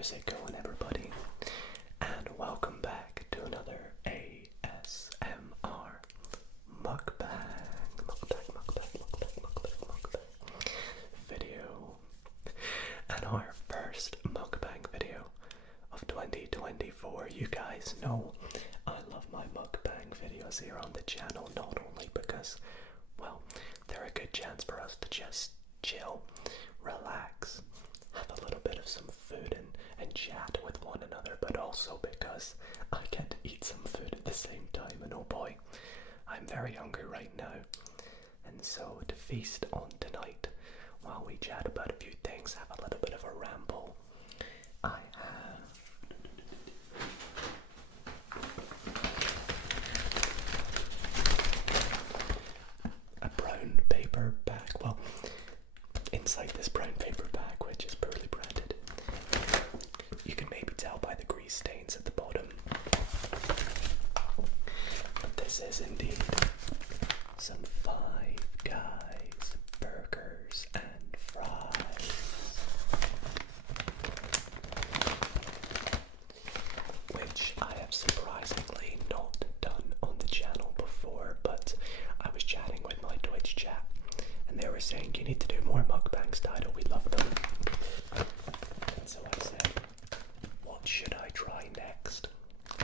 How's it going, everybody? And welcome back to another ASMR mukbang video. And our first mukbang video of 2024. You guys know I love my mukbang videos here on the channel, not only because, well, they're a good chance for us to just chill, relax, have a little bit of some food and chat with one another, but also because I get to eat some food at the same time, and oh boy, I'm very hungry right now. And so to feast on tonight, while we chat about a few things, have a little bit of a ramble, I have a brown paper bag. Well, inside this brown paper bag, which is poorly branded, you can maybe tell by the grease stains at the bottom, but this is indeed some Five Guys burgers and fries, which I have surprisingly not done on the channel before, but I was chatting with my Twitch chat and they were saying you need to do more mukbangs, Dido, we love them. And so I said, what should I try next?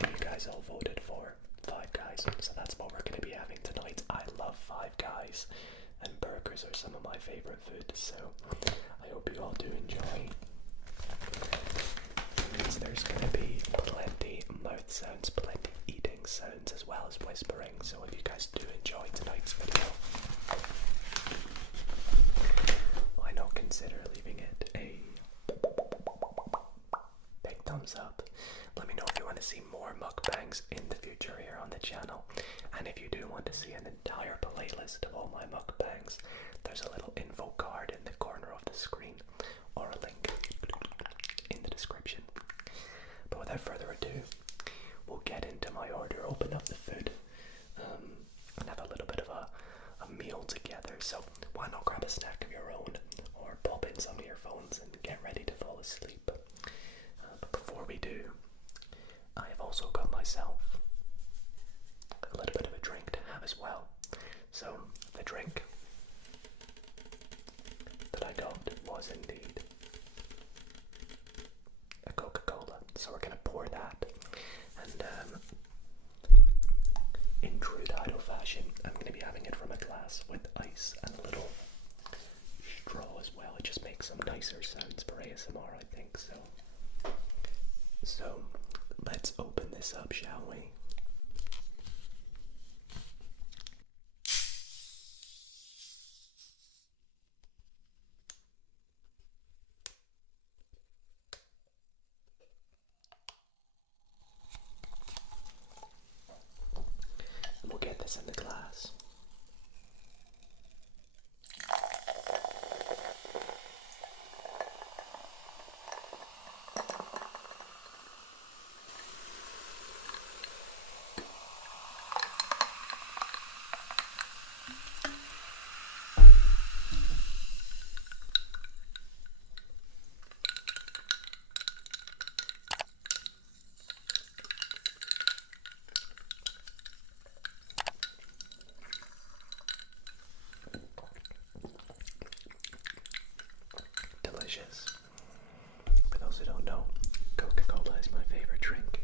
And you guys all voted for Five Guys, so that's what we're going to be having tonight. I love Five Guys, and burgers are some of my favourite food, so I hope you all do enjoy. Because there's going to be plenty mouth sounds, plenty eating sounds, as well as whispering, so if you guys do enjoy tonight's video, why not consider leaving it a big thumbs up. Let me know if you want to see more mukbangs in the future here on the channel, and if you do want to see an entire playlist of all my mukbangs, there's a little info card in the corner of the screen or a link in the description. But without further ado, we'll get into my order, open up the food, and have a little bit of a meal together. So why not grab a snack of your own, or pop in some earphones and get ready to fall asleep. But before we do, I have also got myself a little bit of a drink to have as well. So the drink that I got was indeed a Coca-Cola. So we're going to pour that, and in true Dido fashion, I'm going to be having it from a glass with ice and a little straw as well. It just makes some nicer sounds for ASMR, I think. So let's open this up, shall we? And we'll get this in the glass. Delicious. For those who don't know, Coca-Cola is my favorite drink.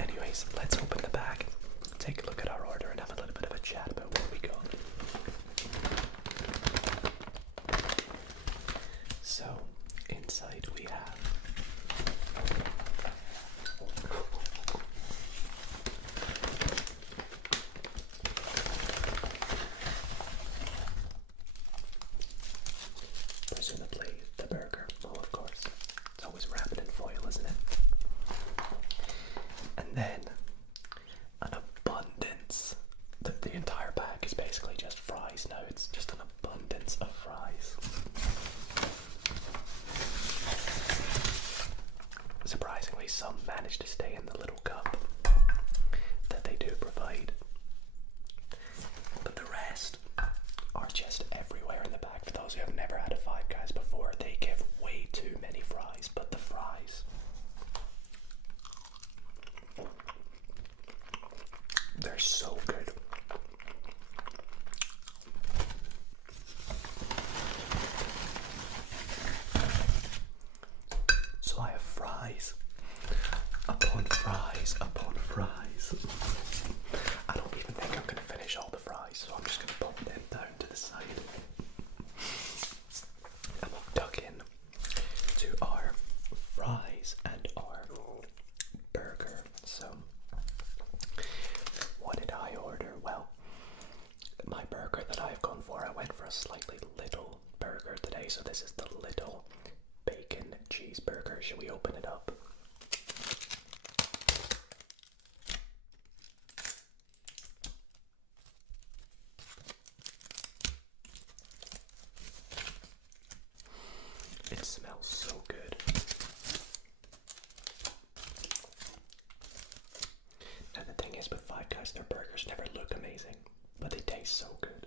Anyways, let's open the bag, take a look at our order, and have a little bit of a chat about what we got. So, inside we have presumably the burger. Oh, of course. It's always wrapped in foil, isn't it? And then an abundance. The entire bag is basically just fries now. It's just an abundance of fries. Surprisingly, some managed to stay in the little cup that they do provide. But the rest are just everywhere in the bag. For those who have never had a Five Guys before, they give way too many fries, but the fries upon fries, upon fries. I don't even think I'm gonna finish all the fries, so I'm just gonna put them down to the side. And we'll duck in to our fries and our burger. So, what did I order? Well, my burger that I've gone for, I went for a slightly little burger today, so this is the little bacon cheeseburger. Should we open it up? It smells so good. Now the thing is with Five Guys, their burgers never look amazing, but they taste so good.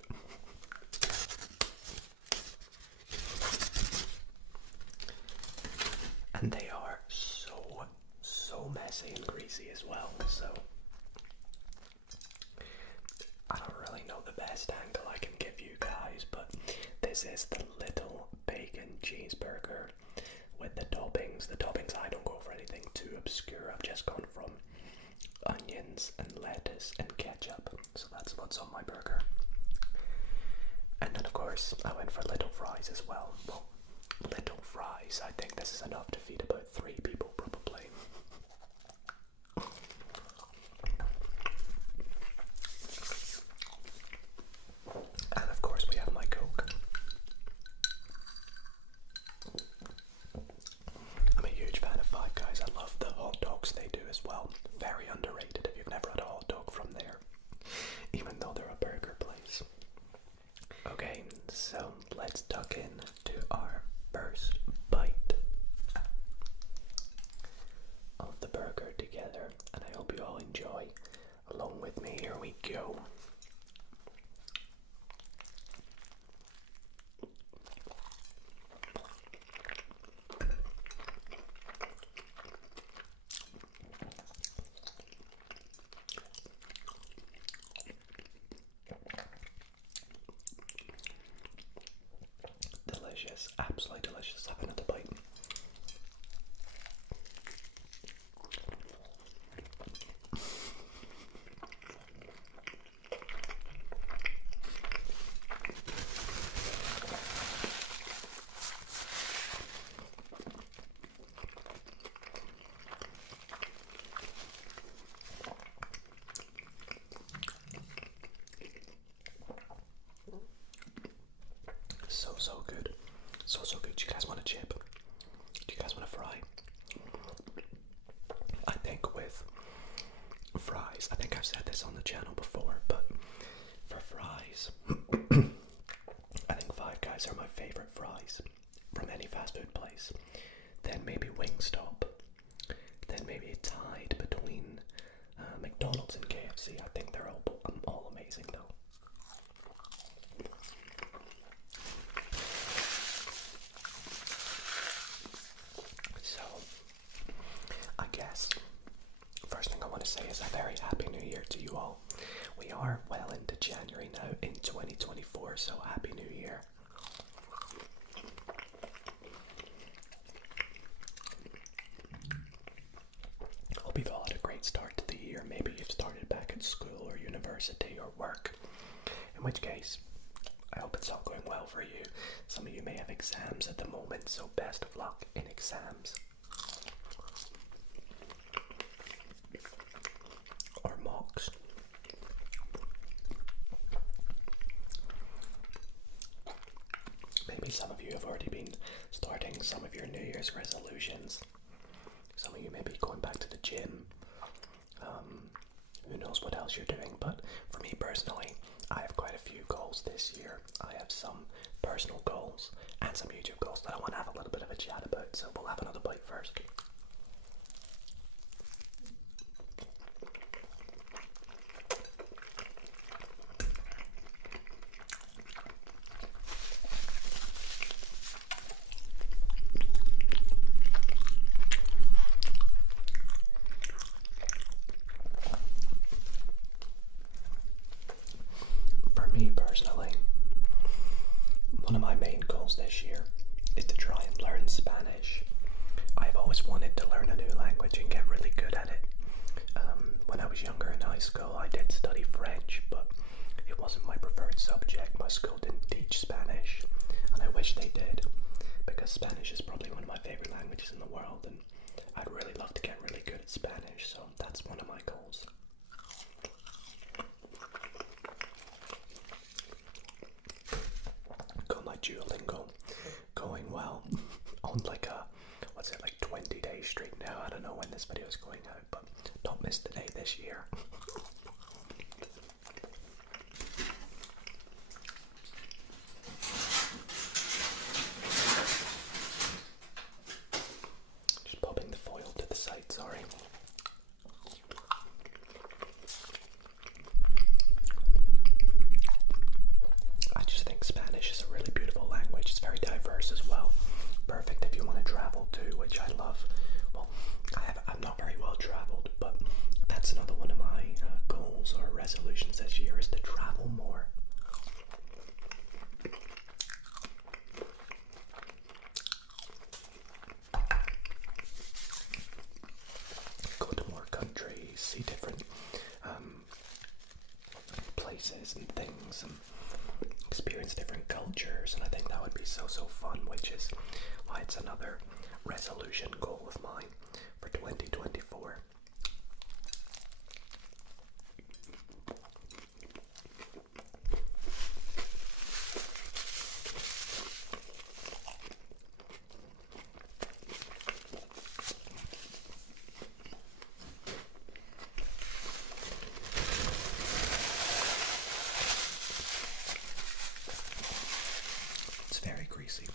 And they are so messy and greasy as well, so I don't really know the best angle I can give you guys, but this is the little bacon cheeseburger with the toppings. The toppings, I don't go for anything too obscure. I've just gone from onions and lettuce and ketchup, so that's what's on my burger. And then of course I went for little fries as well. Well, little fries, I think this is enough to feed about 3 people probably. And of course we have my Coke. I'm a huge fan of Five Guys. I love the hot dogs they do as well. Very underrated if you've never had a hot dog from there, even though they're a burger place. Okay, so let's duck in to our first bite of the burger together, and I hope you all enjoy along with me. Here we go. Delicious, absolutely delicious. Have another bite. So good. So good. Do you guys want a chip? Do you guys want a fry? I think with fries, I think I've said this on the channel before, but for fries, I think Five Guys are my favorite fries from any fast food place. Then maybe Wingstop. Then maybe tied between McDonald's and KFC. I think they're all amazing though. So, I guess first thing I want to say is a very happy new year to you all. We are well into January now in 2024, so happy new year. Hope you've all had a great start to the year. Maybe you've started back at school or university or work, in which case I hope it's all going well for you. Some of you may have exams at the moment, so best of luck in exams. Or mocks. Maybe some of you have already been starting some of your New Year's resolutions. Some of you may be going back to the gym. Who knows what else you're doing, but for me personally, I have quite a few goals this year. I have some personal goals and some YouTube goals that I want to have a little bit of a chat about, so we'll have another bite first. For me personally, one of my main goals this year is to try and learn Spanish. I've always wanted to learn a new language and get really good at it. When I was younger in high school, I did study French, but it wasn't my preferred subject. My school didn't teach Spanish, and I wish they did, because Spanish is probably one of my favorite languages in the world, and I'd really love to get really good at Spanish, so that's one of my goals. Got my Duolingo going well on like a, 20-day streak now. I don't know when this video is going out, but don't miss the day this year. Just popping the foil to the side, sorry. I just think Spanish is a really beautiful language. It's very diverse as well. Perfect if you want to travel too, which I love. Well, I'm not very well traveled, but that's another one of my goals or resolutions this year, is to travel more. Go to more countries, see different places and things, and experience different cultures, and I think that would be so fun, which is why it's another resolution goal of mine for 2024. It's very greasy.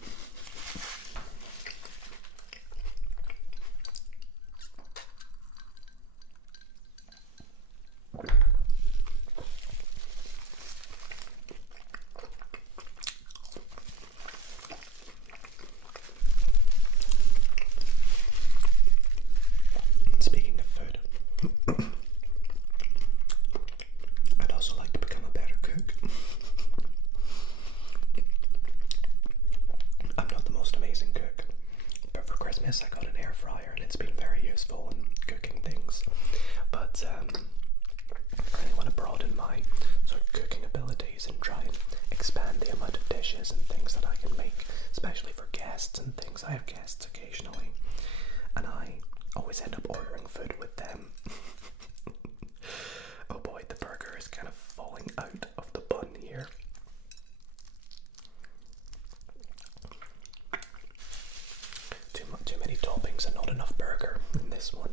Speaking of food, I'd also like to become a better cook. I'm not the most amazing cook, but for Christmas I got an air fryer and it's been very useful in cooking things. But I really want to broaden my sort of cooking abilities and try and expand the amount of dishes and things that I can make, especially for guests and things. I have guests occasionally, and I always end up ordering food with them. Oh boy, the burger is kind of falling out of the bun here. Too many toppings and not enough burger in this one.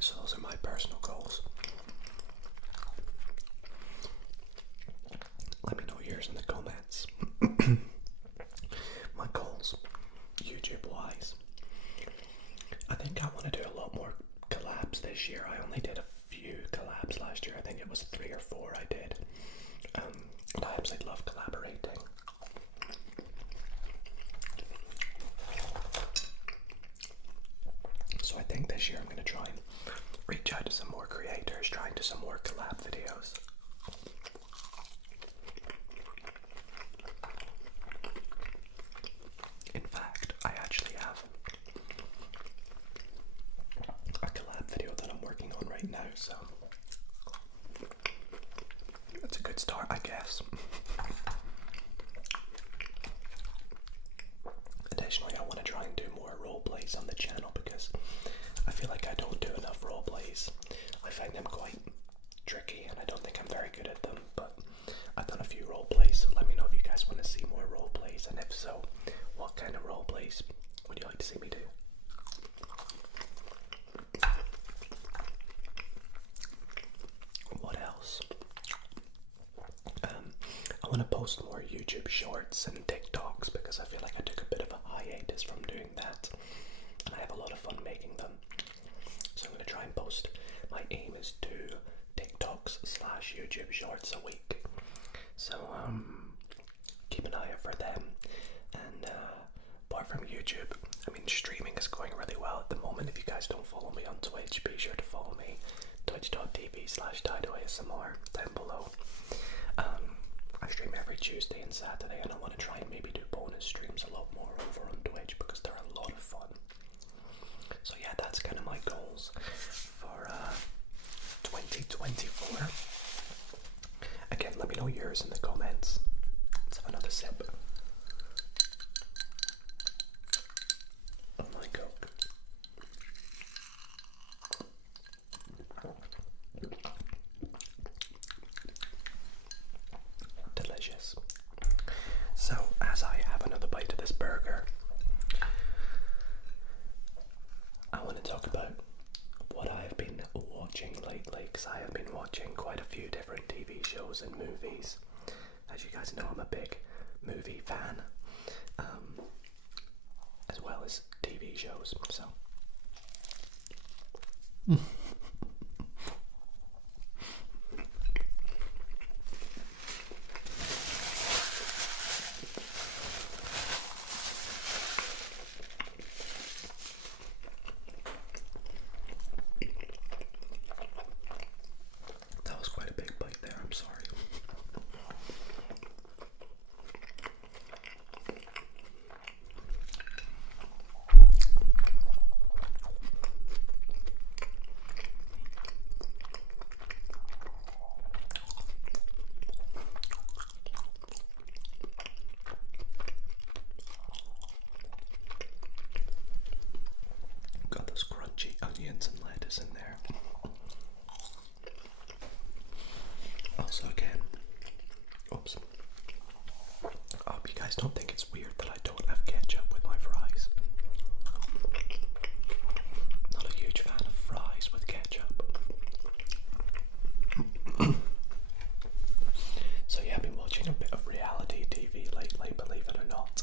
So those are my personal goals. Let me know yours in the comments. My goals, YouTube wise. I think I want to do a lot more collabs this year. I only did a few collabs last year. I think it was 3 or 4 I did. And I absolutely love collaborating. So I think this year I'm going to try and reach out to some more creators, try and do some more collab videos. In fact, I actually have a collab video that I'm working on right now, so that's a good start, I guess. Additionally, I want to try and do more role plays on the channel because I feel like I don't do enough role plays. I find them quite tricky and I don't think I'm very good at them, but I've done a few role plays, so let me know if you guys want to see more role plays, and if so, what kind of role plays would you like to see me do? What else? I want to post more YouTube shorts and TikToks because I feel like I took a bit of a hiatus from doing that, and I have a lot of fun making them. So I'm going to try and post. My aim is 2 TikToks / YouTube shorts a week. So keep an eye out for them. And apart from YouTube, I mean, streaming is going really well at the moment. If you guys don't follow me on Twitch, be sure to follow me, twitch.tv/didoasmr down below. I stream every Tuesday and Saturday, and I want to try and maybe do bonus streams a lot more over on Twitch because they're a lot of fun. So yeah, that's kind of my goals for 2024. Again, let me know yours in the comments. Let's have another sip of my Coke. Delicious. So, as I have another bite of this burger, I want to talk about what I've been watching lately, because I have been watching quite a few different TV shows and movies. As you guys know, I'm a big movie fan, as well as TV shows, so. That was quite a big bite there, I'm sorry. Got those crunchy onions and lettuce in there. Also, again, oops. I hope you guys don't think it's weird that I don't have ketchup with my fries. Not a huge fan of fries with ketchup. So yeah, I've been watching a bit of reality TV lately, believe it or not.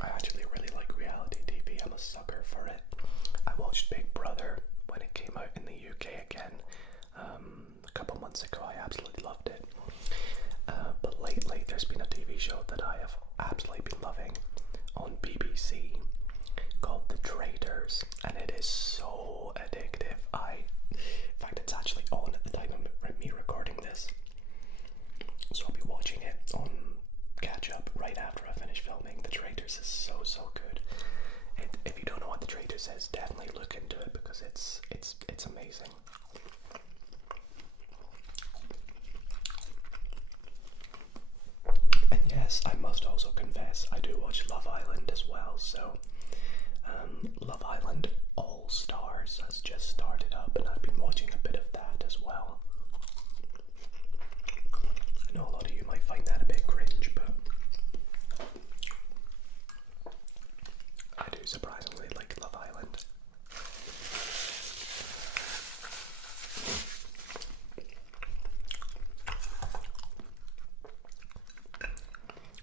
I actually really like reality TV. I'm a sucker for it. I watched Big Brother when it came out in the UK again a couple months ago. I absolutely loved it. But lately there's been a TV show that I have absolutely been loving on BBC called The Traitors, and it is so addictive. In fact, it's actually on at the time of me recording this, so I'll be watching it on catch up right after I finish filming. The Traitors is so good. If you don't know what The Traitors is, definitely look into it because it's amazing. And yes, I must also confess, I do watch Love Island as well. So Love Island All Stars has just started up, and I've been watching a bit of that as well. I know a lot of you might find that a bit cringe, but I do surprisingly like Love Island.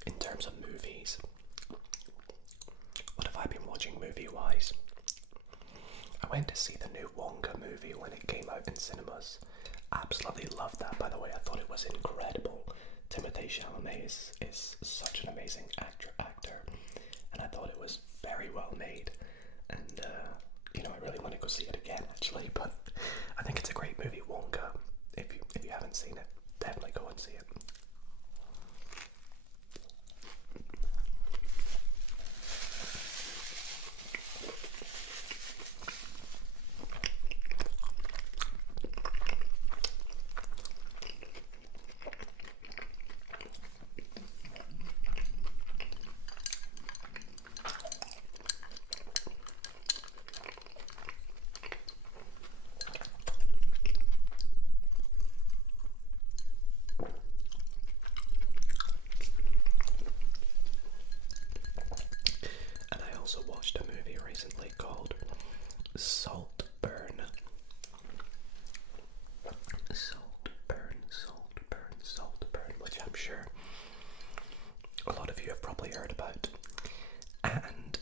In terms of movies, what have I been watching movie-wise? I went to see the new Wonka movie when it came out in cinemas. Absolutely loved that, by the way. I thought it was incredible. Timothée Chalamet is such an amazing actor, and I thought it was very well made. And I really want to go see it again, actually. But I think it's a great movie, Wonka. If you haven't seen it, definitely go and see it. Also watched a movie recently called Saltburn, which I'm sure a lot of you have probably heard about, and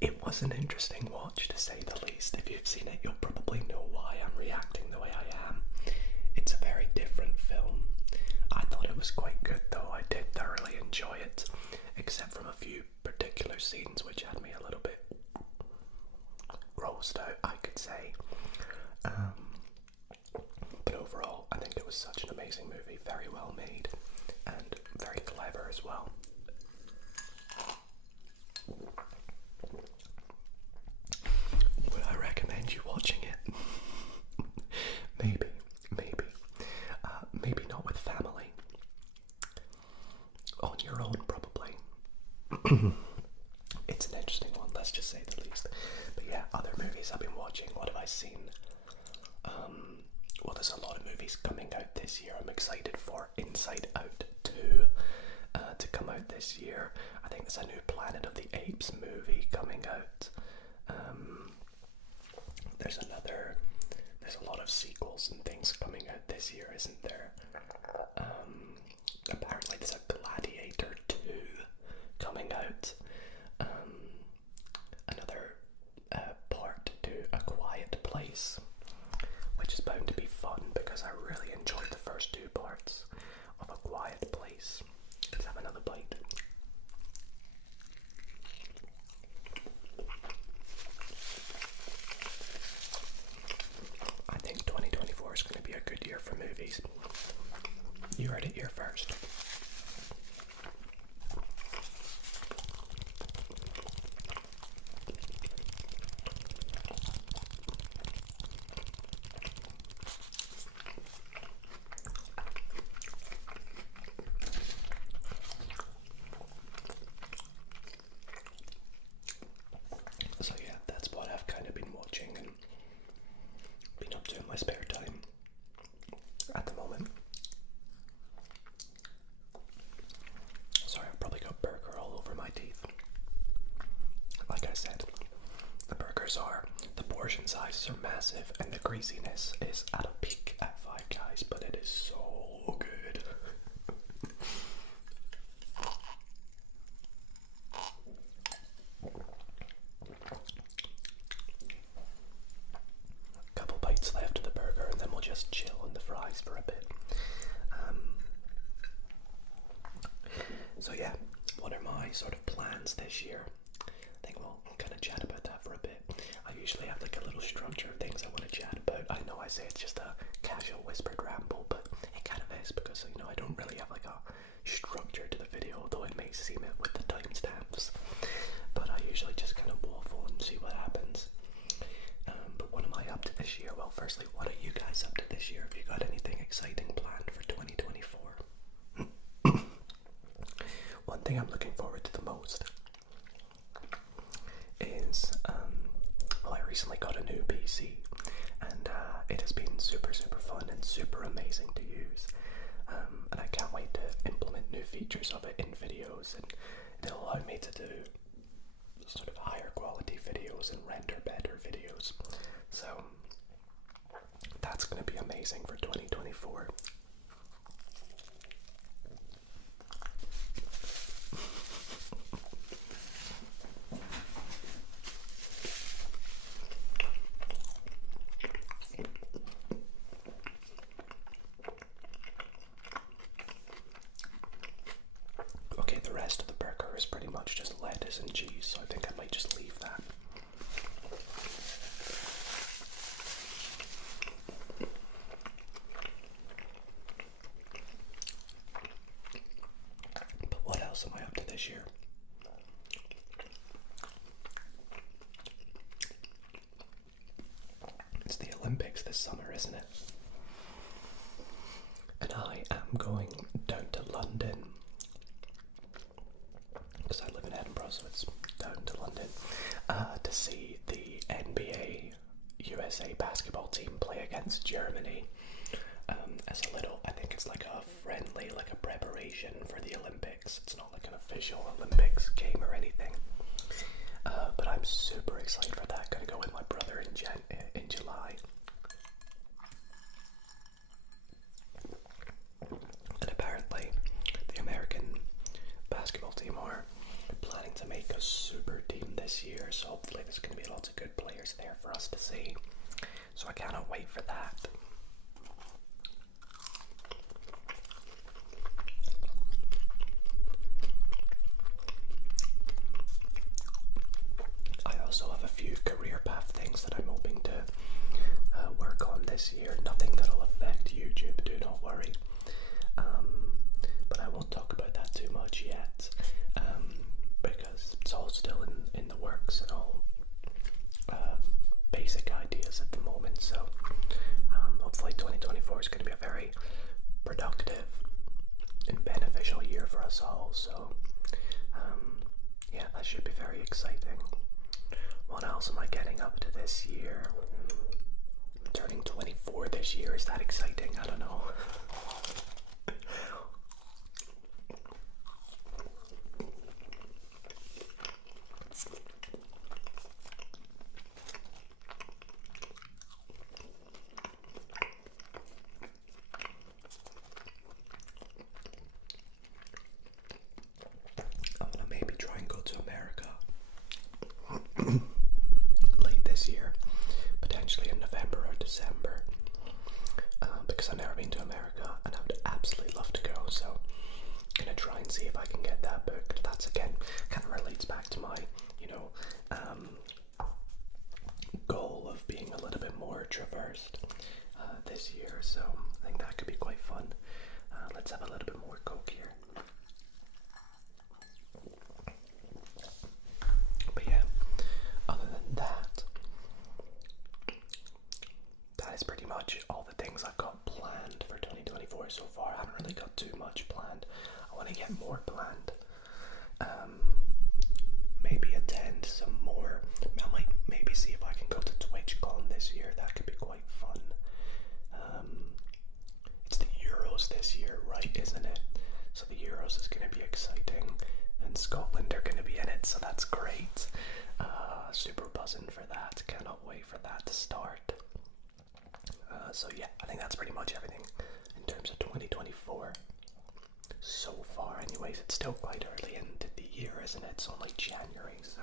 it was an interesting watch, to say the least. If you've seen it, you'll probably know why I'm reacting the way I am. It's a very different film. I thought it was quite good, though. I did thoroughly scenes which had me a little bit grossed out, I could say. But overall, I think it was such an amazing movie, very well made, and very clever as well. Would I recommend you watching it? Maybe. Maybe not with family. On your own, probably. It's an interesting one, let's just say the least. But yeah, other movies I've been watching, what have I seen? Well, there's a lot of movies coming out this year. I'm excited for Inside Out 2 to come out this year. I think there's a new Planet of the Apes movie coming out. There's a lot of sequels and things coming out this year, isn't there? Apparently there's a Gladiator 2 coming out. Another part to A Quiet Place, which is bound to be fun because I really enjoyed the first two parts of A Quiet Place. Let's have another bite. I think 2024 is going to be a good year for movies. You heard it here first. So yeah, that's what I've kind of been watching and been up to in my spare time at the moment. Sorry, I've probably got burger all over my teeth. Like I said, the portion sizes are massive and the greasiness is at a peak at Five Guys, but it is so good. Couple bites left of the burger and then we'll just chill on the fries for a bit. So yeah, what are my sort of plans this year? I think we'll kind of chat about that for a bit. I usually have like a little structure of things I want to chat about. I know I say it's just a casual whispered ramble, but it kind of is because, you know, I don't really have like a structure to the video, although it may seem it with the timestamps. But I usually just kind of waffle and see what happens. But what am I up to this year? Well, firstly, what are you guys up to this year? Have you got anything exciting planned for 2024? One thing I'm looking forward to the most is, well, I recently got a new PC, and it has been super fun and super amazing to use, and I can't wait to implement new features of it in videos, and it'll allow me to do sort of higher quality videos and render better videos, so that's going to be amazing for 2024. The rest of the burger is pretty much just lettuce and cheese, so I think I might just leave that. But what else am I up to this year? It's the Olympics this summer, isn't it? And I am going down to London, because I live in Edinburgh, so it's down to London, to see the NBA USA basketball team play against Germany as a little, I think it's like a friendly, like a preparation for the Olympics. It's not like an official Olympics game or anything, but I'm super excited for that. Gonna go with my brother in July. And apparently the American basketball team are planning to make a super team this year, so hopefully there's going to be lots of good players there for us to see, so I cannot wait for that. this year. Nothing that'll affect YouTube, do not worry. But I won't talk about that too much yet, because it's all still in the works and all basic ideas at the moment. So hopefully 2024 is going to be a very productive and beneficial year for us all. So yeah, that should be very exciting. What else am I getting up to this year? I'm turning 24 this year. Is that exciting? I don't know. I'm gonna maybe try and go to America late this year, potentially in November or December, because I've never been to America and I would absolutely love to go. So I'm gonna try and see if I can get that booked. That's again kind of relates back to my, goal of being a little bit more traversed this year. So I think that could be quite fun. Let's have a little bit more Coke here. But yeah, other than that, that is pretty much all the things I've got planned for 2024 so far. I haven't really got too much planned. I want to get more planned. Maybe attend some more. I might maybe see if I can go to TwitchCon this year. That could be quite fun. It's the Euros this year, right, isn't it? So the Euros is going to be exciting, and Scotland are going to be in it, so that's great. Super buzzing for that. Cannot wait for that to start. So yeah, I think that's pretty much everything in terms of 2024 so far. Anyways, it's still quite early into the year, isn't it? It's only January, so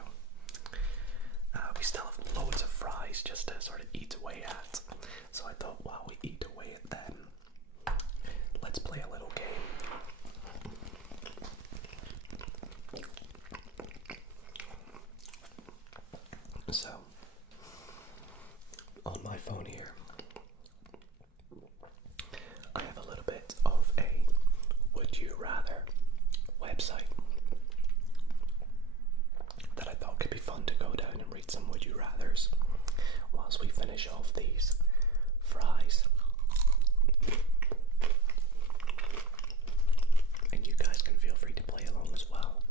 we still have loads of fries just to sort of eat away at. So I thought, while we eat away at them, let's play a little game. So on my phone here, I have a little bit of a Would You Rather website that I thought could be fun to go down and read some Would You Rathers whilst we finish off these fries. And you guys can feel free to play along as well.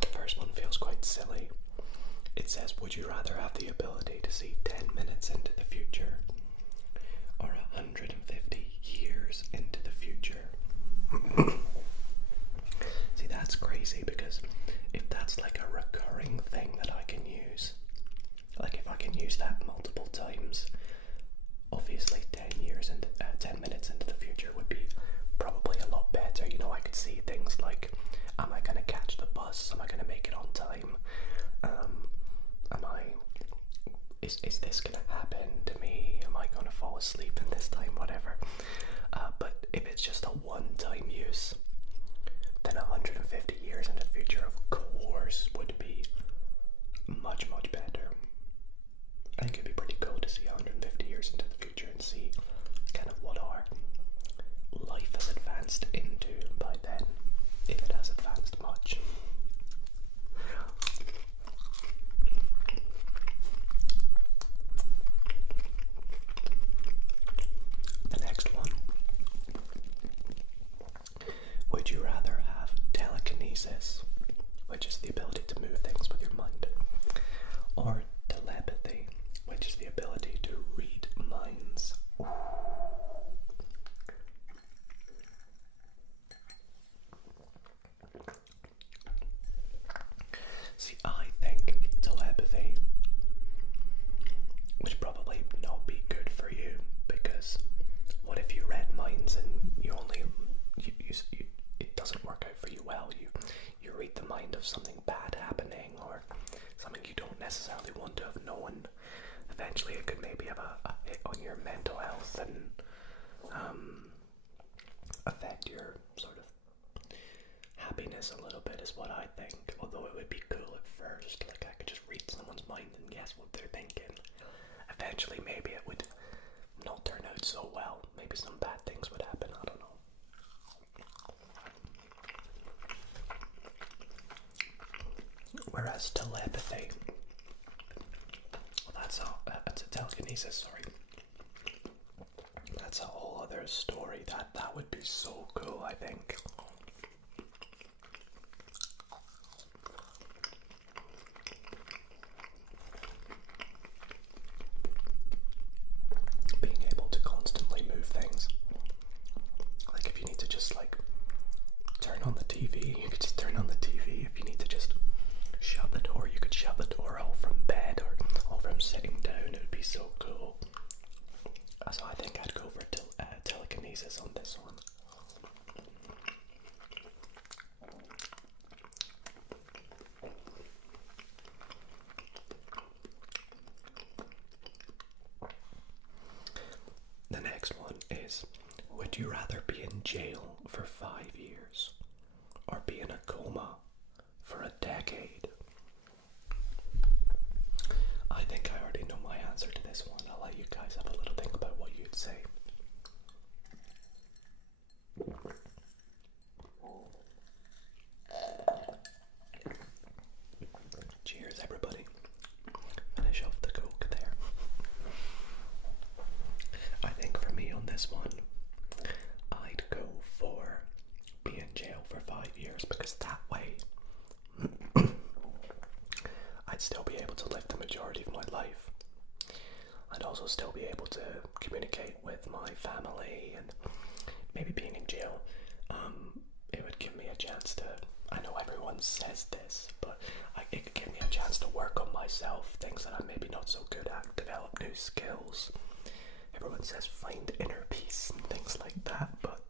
The first one feels quite silly. It says, would you rather have the ability to see 10 minutes into the future or 150 years into the future? See, that's crazy, because if that's like a recurring thing that I can use, like if I can use that multiple times, obviously 10 minutes into the future would be probably a lot better. I could see things like, am I going to catch the bus? Am I going to make it on time? Is this going to happen to me? Am I going to fall asleep in this time? Whatever. But if it's just a one-time use, then 150 years in the future, of course, would be much, much better. I think it'd be pretty cool to see 150 years into the future and see kind of what our life has advanced into by then, if it has advanced much. The next one. Would you rather have telekinesis, which is the ability to move things with your mind, or telepathy, which is the ability to read minds? See, I think telepathy would probably not be good for you, because what if you read minds and you it doesn't work out for you well? You read the mind of something bad happening, or something you don't necessarily want to have known. Eventually it could maybe have a hit on your mental health and affect your sort of happiness a little bit, is what I think. Although it would be cool at first, like I could just read someone's mind and guess what they're thinking. Eventually, maybe it would not turn out so well. Maybe some bad things would happen. I don't know. Whereas telepathy, that's a telekinesis. Sorry, that's a whole other story. That would be so cool, I think. Being able to constantly move things. Like if you need to just like turn on the TV, you could just turn on the TV. If you need to just shut the door, you could shut the door all from bed or all from sitting down. It would be so cool. So I think I'd go for telekinesis on this one. The next one is, would you rather be in jail for 5 years or be in a coma for a decade? I think I already know my answer to this one. I'll let you guys have a little think about what you'd say. Cheers, everybody. Finish off the Coke there. I think for me on this one, I'd go for be in jail for 5 years, because that way I'd still be able to live the majority of my life. I'd also still be able to communicate with my family, and maybe being in jail, it would give me a chance to, I know everyone says this, but it could give me a chance to work on myself, things that I'm maybe not so good at, develop new skills. Everyone says find inner peace and things like that, but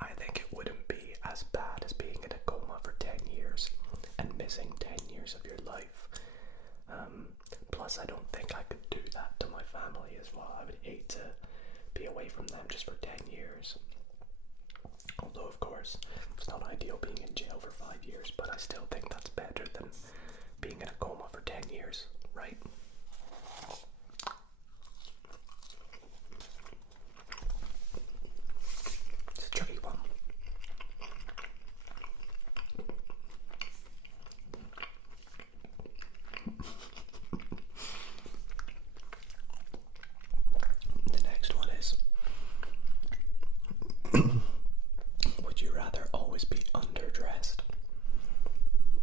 I think it wouldn't be as bad as being in a coma for 10 years and missing 10 years of your life. Plus, I don't think I could do that to my family as well. I would hate to be away from them just for 10 years. Although, of course, it's not ideal being in jail for 5 years, but I still think that's better than being in a coma for 10 years, right? It's a tricky one. The next one is, would you rather always be underdressed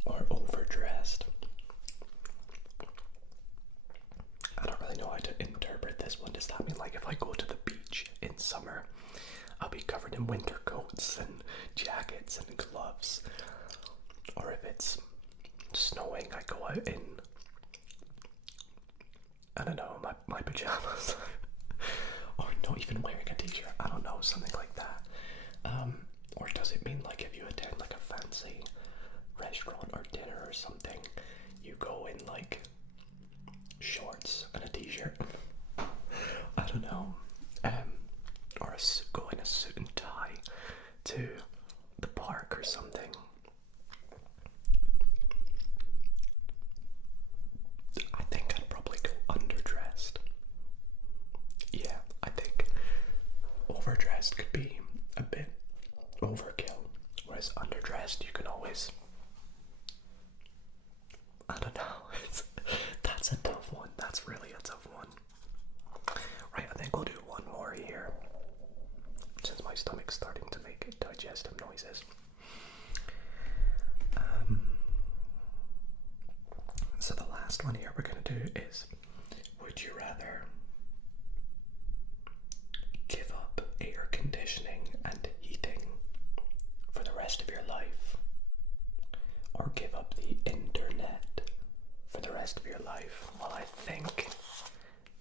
or overdressed? I don't really know how to interpret this one. Does that mean like if I go to the beach in summer, I'll be covered in winter coats and jackets and gloves? Or if it's snowing, I go out in, I don't know, my pajamas. Or not even wearing a t-shirt, I don't know, something like that. Or does it mean like if you attend like a fancy restaurant or dinner or something, you go in like shorts and a t-shirt? I don't know. Or go in a suit and tie to the park or something. I think I'd probably go underdressed. Yeah, I think overdressed could be a bit overkill, whereas underdressed you can always, I don't know, that's a tough one. That's really a tough one. Right, I think we'll do one more here, since my stomach's starting to make digestive noises. So the last one here we're going to do is, would you rather give up air conditioning and heating for the rest of your life, or give up the internet for the rest of your life? Well, I think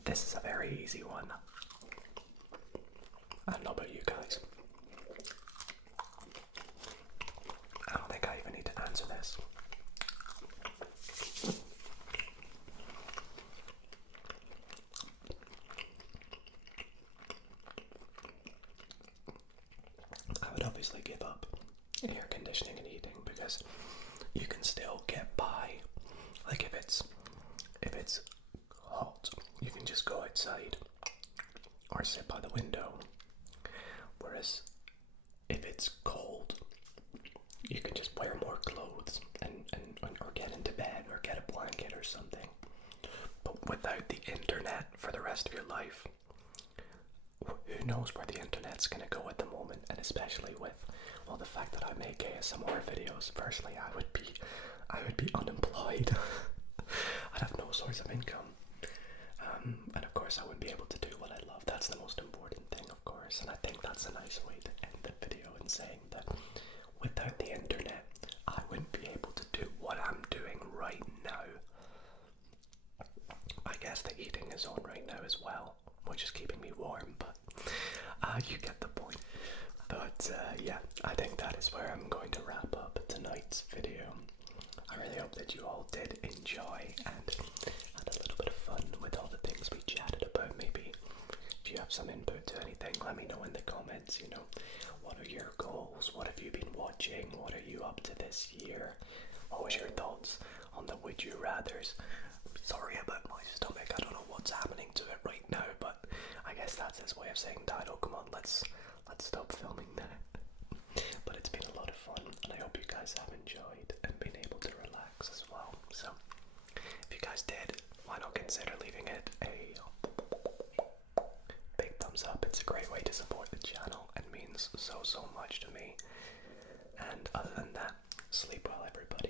this is a very easy one. I don't know about you guys. I don't think I even need to answer this. give up air conditioning and heating, because you can still get by. Like if it's hot, you can just go outside or sit by the window. Whereas if it's cold, you can just wear more clothes and or get into bed or get a blanket or something. But without the internet for the rest of your life, who knows where the internet's going to go at the moment. And especially with, well, the fact that I make ASMR videos, firstly I would be unemployed. I'd have no source of income, and of course I wouldn't be able to do what I love. That's the most important thing, of course, and I think that's a nice way to end the video in saying that without the internet I wouldn't be able to do what I'm doing right now. I guess the heating is on right now as well, which is keeping me warm, but you get the point. But yeah, I think that is where I'm going to wrap up tonight's video. I really hope that you all did enjoy and had a little bit of fun with all the things we chatted about. Maybe if you have some input to anything, let me know in the comments. You know, what are your goals? What have you been watching? What are you up to this year? What was your thoughts on the Would You Rathers? Sorry about my stomach, I don't know what's happening to it right now, but I guess that's his way of saying, Dido, come on, let's stop filming that. But it's been a lot of fun, and I hope you guys have enjoyed and been able to relax as well. So if you guys did, why not consider leaving it a big thumbs up. It's a great way to support the channel and means so much to me. And other than that, sleep well everybody.